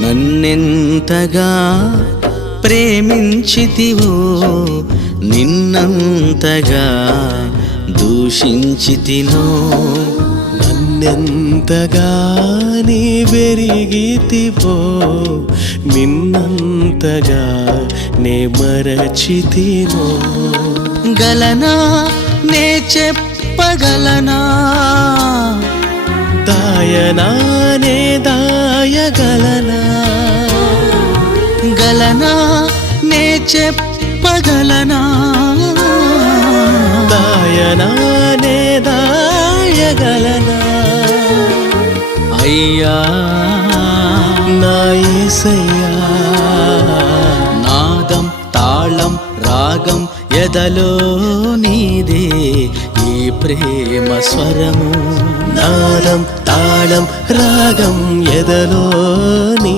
నన్నెంతగా ప్రేమించితివో నిన్నంతగా దూషించితినో నన్నెంతగా నీ వెరిగితివో నిన్నంతగా నే మరచితినో గలనా నే చెప్పగలనా దాయనా నే దాయగలనా గలనా నే చెప్పగలనా దాయనా నే దాయగలనా అయ్యా నా యేసయ్యా నాదం తాళం రాగం ఎదలో నీదే ఈ ప్రేమ స్వరము నాదం తాళం రాగం ఎదలో నీ